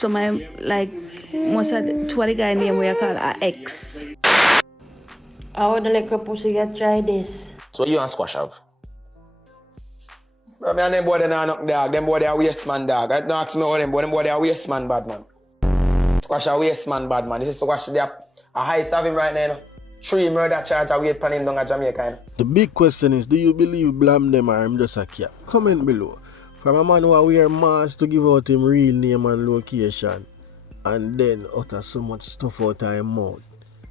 So my most of the guy name we call a ex. How the little pussy get try this? So you and Squash have? Bro, me and them boy they not knock dog. Them boy they are waste man dog. Don't ask me how them boy they are waste man bad man. Squash a waste man bad man. This is Squash they are a high saving right now. 3 murder charge await pan him down at Jamaica. The big question is, do you believe Blam Dem or him just a cap? Comment below. From a man who wear mask to give out him real name and location, and then utter so much stuff out of him mouth.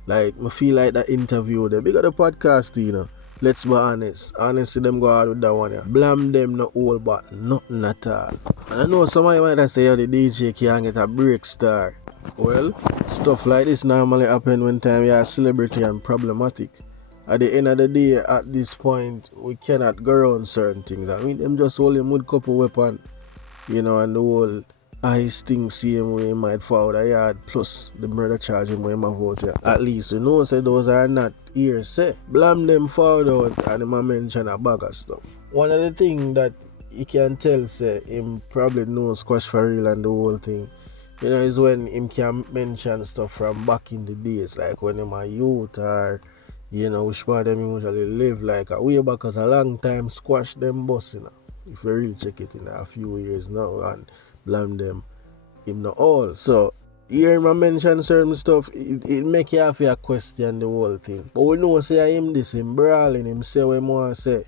Like, I feel like that interview, the bigger the podcast, you know. Let's be honest. Honestly, them go out with that one. Yeah. Blam Dem not all but nothing at all. And I know somebody might say, the DJ can't get a break star. Well, stuff like this normally happen when time you are a celebrity and problematic. At the end of the day, at this point, we cannot go around certain things. I mean, them just hold him with couple weapon, you know, and the whole ice thing same way he might fall out a yard, plus the murder charge him when him have out here. At least you know, say those are not here, say. Blam Dem fall out and him mention a bag of stuff. One of the things that you can tell, say, him probably knows Squash for real and the whole thing, you know, is when him can mention stuff from back in the days, like when him a youth or, you know, which part of them usually live, like a way back as a long time Squash them boss, you know. If you really check it in a few years now and Blam Dem, him not all. So, hearing him mention certain stuff, it make you have to question the whole thing. But we know, say, him this, him brawling, him say what him want to say.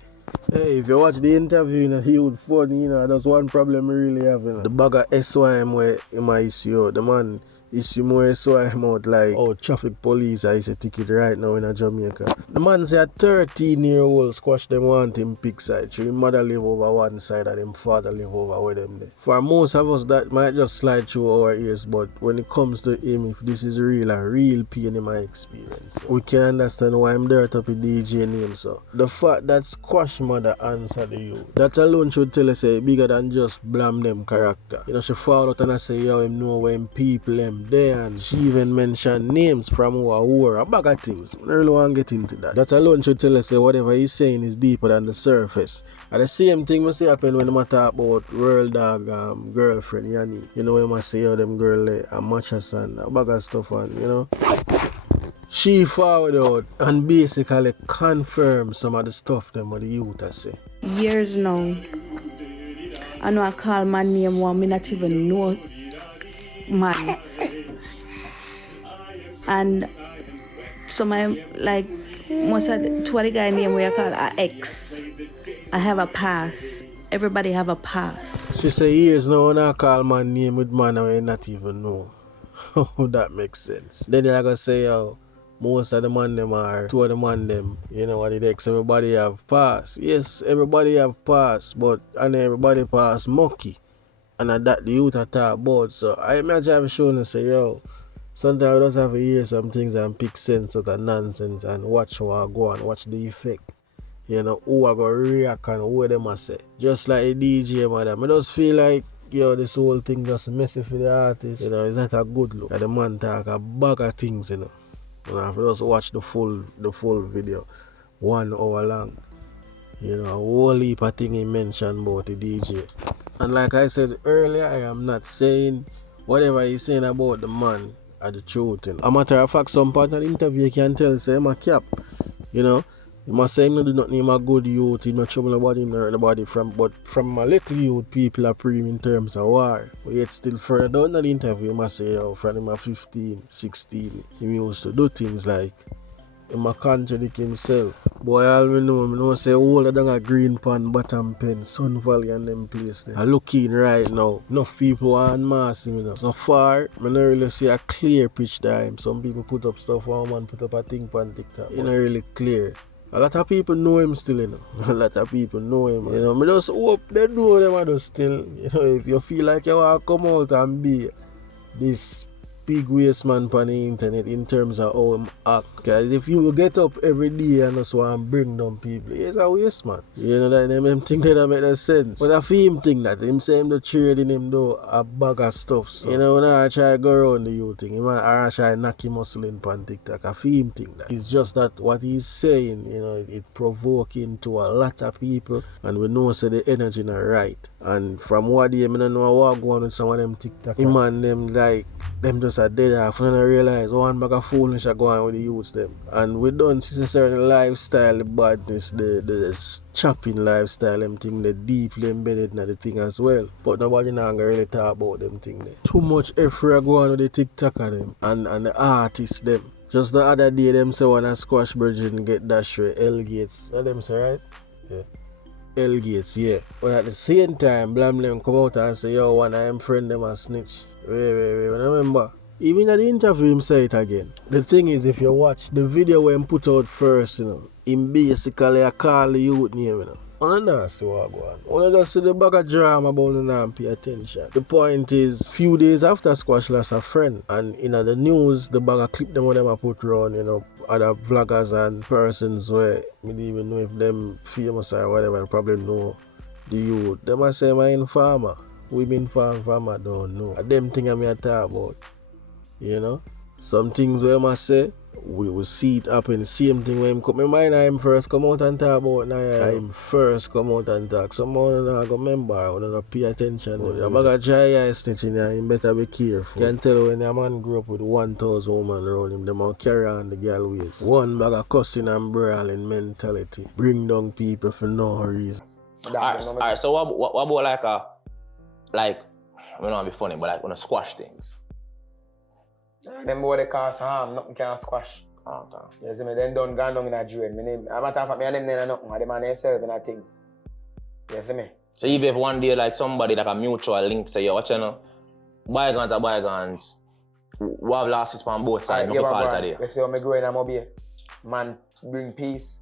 Hey, if you watch the interview, you know, he would funny, you know, that's one problem we really have, you know. The bag of SYM where he might issue, the man issue more SYM out like, oh, traffic police is a ticket right now in Jamaica. The man say a 13-year-old Squash them want him pick side. So his mother live over one side and him father live over where them there. For most of us, that might just slide through our ears, but when it comes to him, if this is real, a real pain in my experience, we can understand why I'm dirt up with DJ name. So the fact that Squash mother answered the you, that alone should tell us say bigger than just Blam Dem character. You know, she fall out and I say, yo, him know when people them there, and she even mentioned names from who are a bag of things. I don't really want to get into that. That alone should tell us that whatever he's saying is deeper than the surface. And the same thing must happen when I talk about World Dog girlfriend, Yanni. You know, when I say how them girl a mattress and a bag of stuff and, you know. She forward out and basically confirm some of the stuff them what the youth are say. Years now, I know I call my name one, me not even know man. And so my most of the guy name we call a ex. I have a past. Everybody have a past. She say years now when I call my name with man I not even know. That makes sense. Then I gotta say most of the man them are two of the man them, you know what it is, everybody have past. Yes, everybody have past, but and everybody past mucky. And that the youth are talk about. So I imagine I've shown and say, yo, sometimes we just have to hear some things and pick sense out of nonsense and watch how I go and watch the effect. You know, who I go react and who them I say. Just like a DJ, madam. I just feel like, yo, this whole thing just messy for the artist. You know, it's not a good look. The man talk a bag of things, you know. You know, if you just watch the full video, 1 hour long. You know, a whole heap of things he mentioned about the DJ. And like I said earlier, I am not saying whatever he's saying about the man are the truth. You know. A matter of fact, some part of the interview you can tell, say I'm a cap. You know, you must say him no do nothing, him a good youth, he no trouble about him, no nobody but from a little youth, people are pre in terms of war. But yet still further down the interview, you must say, oh, from him a 15, 16, he used to do things like him a contradict himself. Boy, all me know say older than a green pan, bottom pen, Sun Valley and them place there. I looking right now, enough people want mass him, you know. So far, I don't really see a clear pitch time. Some people put up stuff, one man put up a thing on TikTok. It's not really clear. A lot of people know him still, you know. A lot of people know him, you know. I just hope they know them still. You know, if you feel like you want to come out and be this big waste man on the internet in terms of how him act. Because if you get up every day and just want to bring down people, he's a waste man. You know that them think that make no sense. But I feel him think that. Him say him the trading him though a bag of stuff. So you know when I try to go around the youth thing, him I try knock him muscle in on TikTok. I feel him think that. It's just that what he's saying, you know, it provoking to a lot of people, and we know say the energy not right. And from what they I don't know what go on with some of them TikTok. Him and them like them just a dead off and I realize one bag of foolish are going with the youths them. And we don't see certain lifestyle, the badness, the chopping lifestyle, them thing, the deeply embedded in the thing as well. But nobody now gonna really talk about them thing there. Too much effort go on with the TikTok of them and the artists them. Just the other day them say when a squash virgin get that straight L Gates. That them say right? Yeah. L Gates, yeah. But at the same time, Blam Dem come out and say, yo, one of them friend them a snitch. Wait, remember? Even at the interview, him say it again. The thing is, if you watch the video where him put out first, you know, him basically a call the youth name, you know. I don't see what go on. I just see the bag of drama about them and pay attention. The point is, few days after Squash lost a friend, and in the news, the bag of clip them what them a put around, you know, other vloggers and persons where we don't even know if them famous or whatever, probably know the youth. Them a say I'm informer. We been farmer don't know. Them thing I may talk about. You know? Some things where I say, we will see it happen. Same thing when him come. My mind him first come out and talk about now. Him first come out and talk. Someone not go remember or not pay attention. You bag a dry eye snitching here, him better be careful. Can tell when a man grew up with 1,000 women around him, them will carry on the girl ways. One bag of cussing and brawling mentality. Bring down people for no reason. Alright, so what about like a I don't want to be funny, but like when I squash things. Them boy they cause harm, nothing can squash. Oh, damn. You see me, then done gone down in a drain. My name, a matter of fact, me and them then nothing. Them and themselves and things. You see me? So even if one day like somebody like a mutual link say, yo, watch you know, bygones are bygones. We have losses from both sides, no call it today. You see how me growing a mobile? Man bring peace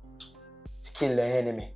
to kill the enemy.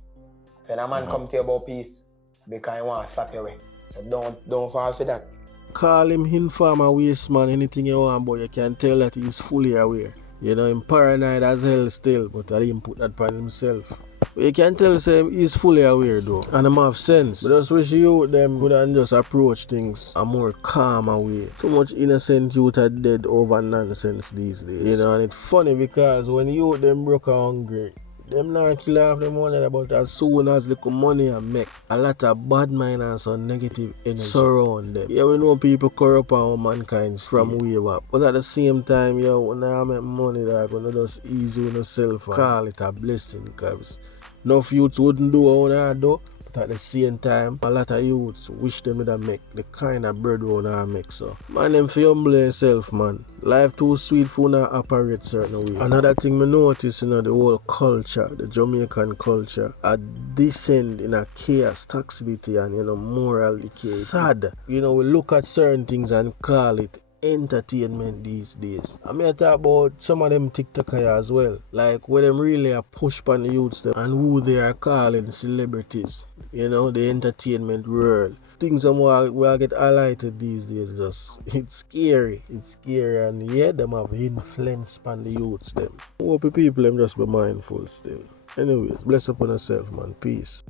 When a man come to you about peace, because he want to slap you away. So don't fall for that. Call him informer waste man, anything you want, but you can tell that he's fully aware. You know, him paranoid as hell still, but I didn't put that upon himself. But you can tell him he's fully aware though, and him have sense. But just wish you them could just approach things a more calmer way. Too much innocent youth are dead over nonsense these days. You know, and it's funny because when you them broke and hungry, them not kill off them money, but as soon as little money I make, a lot of bad mind and some negative energy surround them. Yeah, we know people corrupt and mankind from way up. But at the same time, yo, when I make money, like, when I just easy with yourself and call it a blessing, because enough youths wouldn't do what I do. But at the same time, a lot of youths wish them would make the kind of bread we I make. So, man, them for humble yourself, man. Life too sweet for not operate certain way. Another thing me notice, you know, the whole culture, the Jamaican culture, a descend in a chaos, toxicity, and, you know, moral decay. Sad. You know, we look at certain things and call it entertainment these days. I mean, I talk about some of them TikTokers as well. Like, where them really are push on the youths them and who they are calling celebrities. You know, the entertainment world. Things that will get highlighted these days, just, it's scary. It's scary, and yeah, them have influence on the youths them. Hope people them just be mindful still. Anyways, bless upon yourself, man. Peace.